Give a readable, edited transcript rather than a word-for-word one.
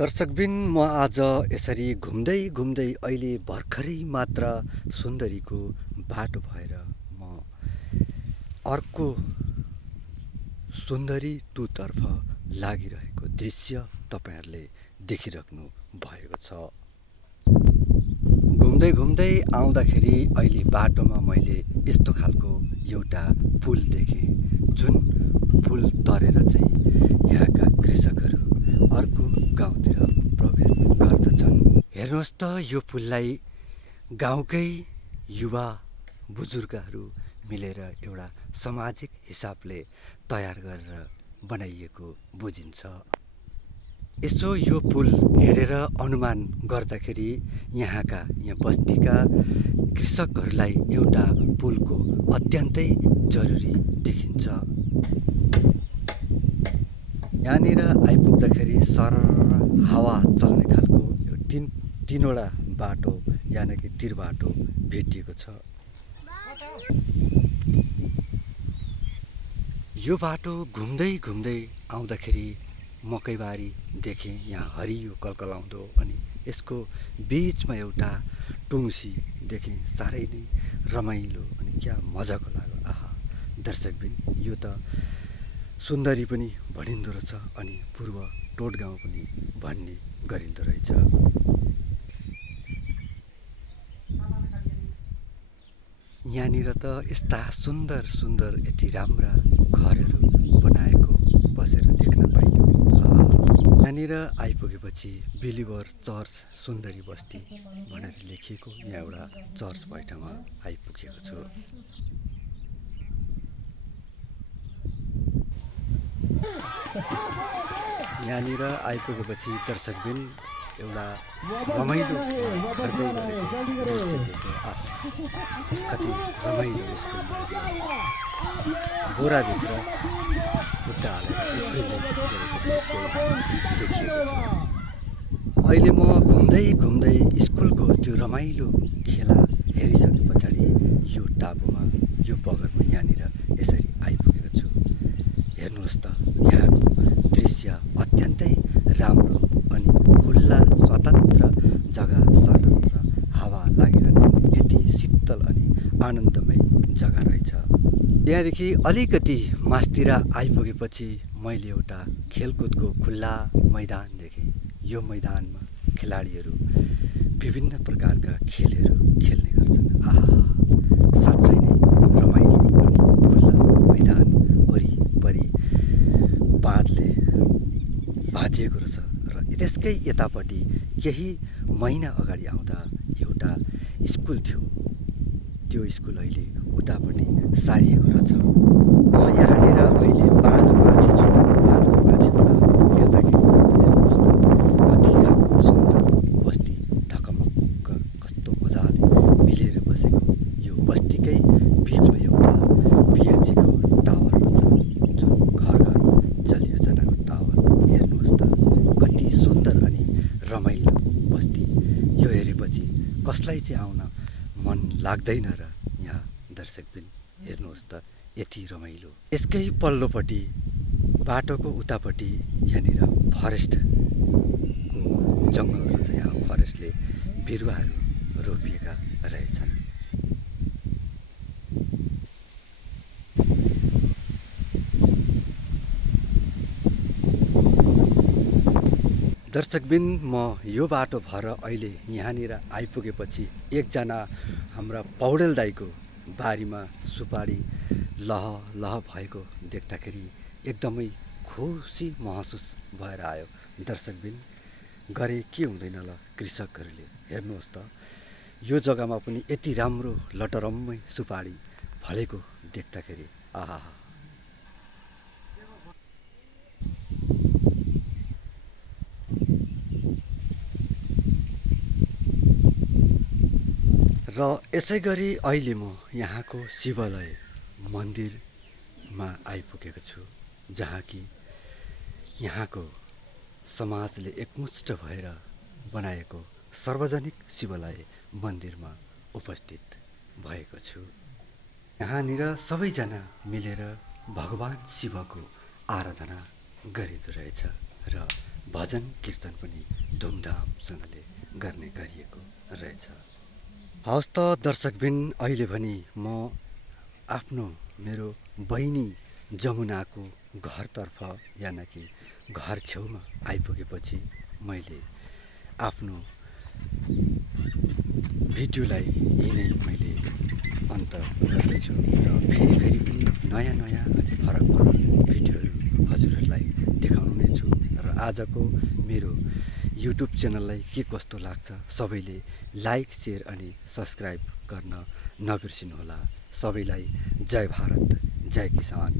दर्शकबिन म आज यसरी घुम्दै घुम्दै अहिले भर्खरै मात्र सुन्दरीको बाटो भएर म अर्को सुन्दरी तुतर्फ लागिरहेको दृश्य तपाईँहरूले देखिराख्नु भएको छ। घुम्दै घुम्दै आउँदाखेरि अहिले बाटोमा मैले यस्तो खालको एउटा पुल देखेँ, जुन पुल तरेर चाहिँ यहाँका कृषकहरू अर्को गाउँतिर प्रवेश गर्दछन्। हेर्नुहोस् त, यो पुललाई गाउँकै युवा बुजुर्गहरू मिलेर एउटा सामाजिक हिसाबले तयार गरेर बनाइएको बुझिन्छ। यसो यो पुल हेरेर अनुमान गर्दाखेरि यहाँ बस्तीका कृषकहरूलाई एउटा पुलको अत्यन्तै जरुरी देखिन्छ। यहाँनिर आइपुग्दाखेरि सरर हावा चल्ने खालको तीनवटा बाटो यानि कि तिरबाटो भेटिएको छ। यो बाटो घुम्दै घुम्दै आउँदाखेरि मकैबारी देखेँ, यहाँ हरियो कलकलाउँदो, अनि यसको बिचमा एउटा टुङ्सी देखेँ, साह्रै नै रमाइलो अनि क्या मजाको लाग्यो। आहा दर्शकबिन, यो त सुन्दरी पनि भनिँदो रहेछ अनि पूर्व टोटगाउँ पनि भन्ने गरिँदो रहेछ। यहाँनिर त यस्ता सुन्दर सुन्दर यति राम्रा घरहरू बनाएको बसेर देख्न पाइयो। यहाँनिर आइपुगेपछि बिलिभर चर्च सुन्दरी बस्ती भनेर लेखिएको यहाँ एउटा चर्च भएको ठाउँमा आइपुगेको छु। यहाँनिर आइपुगेपछि दर्शकबिन एउटा रमाइलो गर्दै गरेको दृश्य देख्यो। कति रमाइलो स्कुलमा बोराभित्र खुट्टा हालेर उफ्रिँदै गरेको दृश्य देखिएको छ। अहिले म घुम्दै घुम्दै स्कुलको त्यो रमाइलो खेला हेरिसके पछाडि यो टापुमा, यो बगरमा यहाँनिर यसरी आइपुगेको छु। हेर्नुहोस् त, यहाँको दृश्य अत्यन्तै राम्रो अनि खुल्ला स्वतन्त्र जग्गा, सरर हावा लागिरहने यति शीतल अनि आनन्दमय जग्गा रहेछ। त्यहाँदेखि अलिकति मास्तिर आइपुगेपछि मैले एउटा खेलकुदको खुल्ला मैदान देखेँ। यो मैदानमा खेलाडीहरू विभिन्न प्रकारका खेलहरू खेल्ने गर्छन्। आहा, साँच्चै नै रमाइलो अनि खुल्ला मैदान वरिपरि बाँधले बाँधिएको रहेछ। र त्यसकै यतापट्टि केही महिना अगाडि आउँदा एउटा स्कुल थियो, त्यो स्कुल अहिले उतापट्टि सारिएको रहेछ। म यहाँनिर अहिले बाँधमाथि छु। बाँधको माथिबाट हेर्दाखेरि हेर्नुहोस् त, कति राम्रो सुन्दर बस्ती ढकमक्क कस्तो मजाले मिलेर बसेको। यो बस्तीकै बिचमा एउटा पिएचईको टावर छ, जुन घर घर जल योजनाको टावर। हेर्नुहोस् त, कति सुन्दर अनि रमाइलो बस्ती। यो हेरेपछि कसलाई चाहिँ आउन मन लाग्दैन र यहाँ दर्शकबिन हेर्नुहोस् त, यति रमाइलो। यसकै पल्लोपट्टि बाटोको उतापट्टि यहाँनिर फरेस्टको जङ्गलहरू छ। यहाँ फरेस्टले बिरुवाहरू रोपिएका रहेछन्। दर्शकबिन, म यो बाटो भएर अहिले यहाँनिर आइपुगेपछि एकजना हाम्रा पौडेल दाइको बारीमा सुपारी लह लह भएको देख्दाखेरि एकदमै खुसी महसुस भएर आयो। दर्शकबिन, गरे के हुँदैन ल कृषकहरूले। हेर्नुहोस् त, यो जग्गामा पनि यति राम्रो लटरम्मै सुपारी फलेको देख्दाखेरि आहा। र यसै गरी अहिले म यहाँको शिवालय मन्दिरमा आइपुगेको छु, जहाँ कि यहाँको समाजले एकमुष्ट भएर बनाएको सार्वजनिक शिवालय मन्दिरमा उपस्थित भएको छु। यहाँनिर सबैजना मिलेर भगवान शिवको आराधना गरिँदो रहेछ र भजन कीर्तन पनि धुमधामसँगले गर्ने गरिएको रहेछ। हवस् त दर्शकबिन, अहिले भने म आफ्नो मेरो बहिनी जमुनाको घरतर्फ यानि कि घर छेउमा आइपुगेपछि मैले आफ्नो भिडियोलाई यिनै मैले अन्त गर्दैछु र फेरि पनि नयाँ अनि फरक भिडियोहरू हजुरहरूलाई देखाउनु नै छु। र आजको मेरो युट्युब च्यानललाई के कस्तो लाग्छ सबैले लाइक, सेयर अनि सब्सक्राइब गर्न नबिर्सिनुहोला। सबैलाई जय भारत, जय किसान।